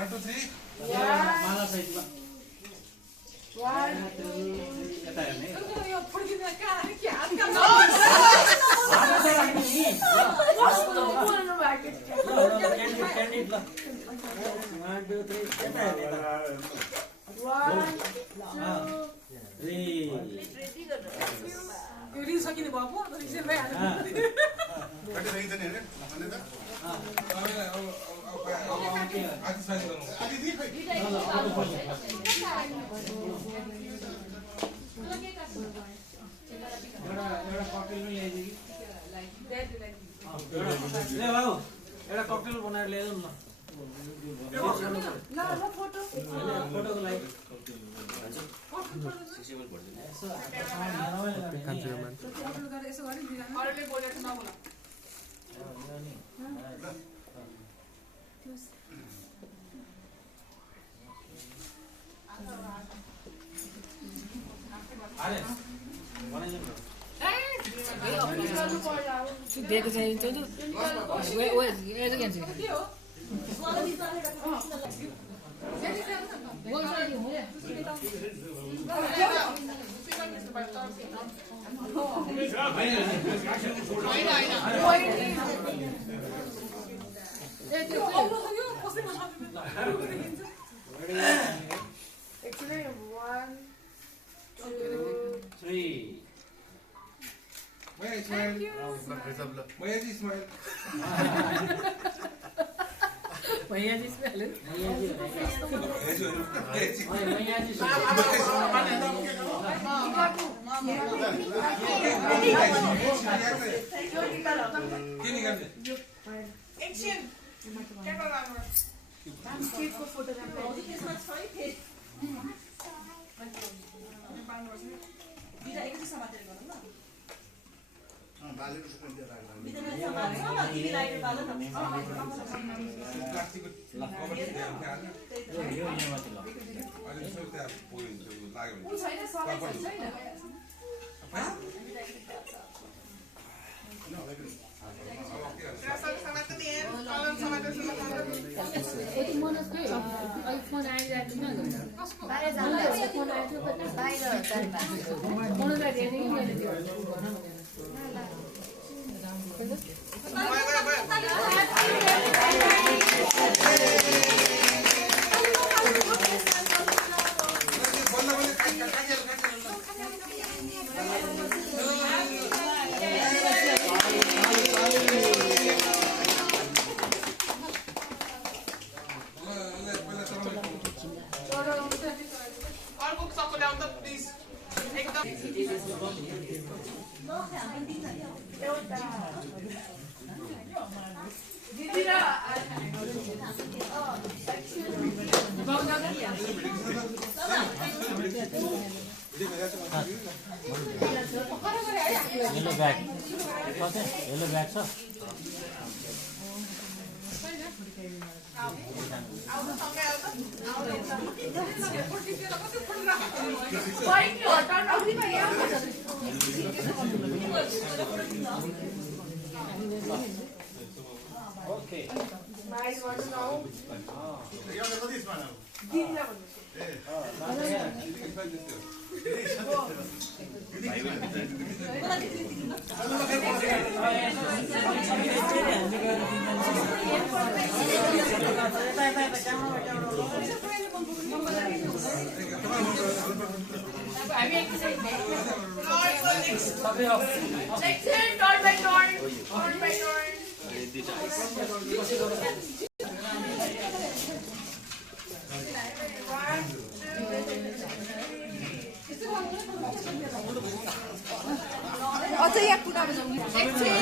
1 2 3 माला सहितमा 1 2 यता हेर्ने यो फुर्किने कारण के हात का कस्तो बोल्नु भएको क्यान्डिड ल 1 2 3 यता हेर्ने 1 2 3 यो रिल सकिने भयो पो रिल भइहाल्यो कति सकिन्छ नि हैन भन्ने त आदि साथी गर्नु आदि दि खै एउटा ककटेल पनि ल्याइदिए कि ले बाबु एउटा ककटेल बनाएर ल्याइदिउँ न ल फोटो फोटोको लागि यसो गरि अरूले बोलेको नबोला दिएको चाहिँ त्यो Actually, 1 2 3 Maya smile. Maya ji smile. भैया जी इसमें हेलो मैया जी Action. Camera on. Landscape को फोटोग्राफ त्यसमा छ है फेरि बिदा एकैछिन समातेर गरौँ न बालेको सुकन दिएर राख्नु बिदा समातेर न तिमी लाइट बाल्न न प्लास्टिकको कभर दिएर राख्नु यो माथि ल अनि सबै त्यहाँ पोइ लाग्यो उ छैन सबै छैन यति मनोज के अहिले फोन आइरहेको थिएन बाहिर जाँदा फोन आएको थियो बाहिर मनोजलाई हेर्ने कि मैले त्यो भन येलो बैग कते येलो बैग छ ओके नाइस वन नाउ यो त कति स्मार्ट हो दिनला भन्नु अझै यहाँ कुरामा जाउँ एकछिन